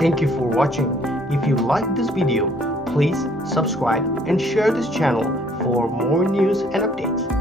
Thank you for watching. If you liked this video, please subscribe and share this channel for more news and updates.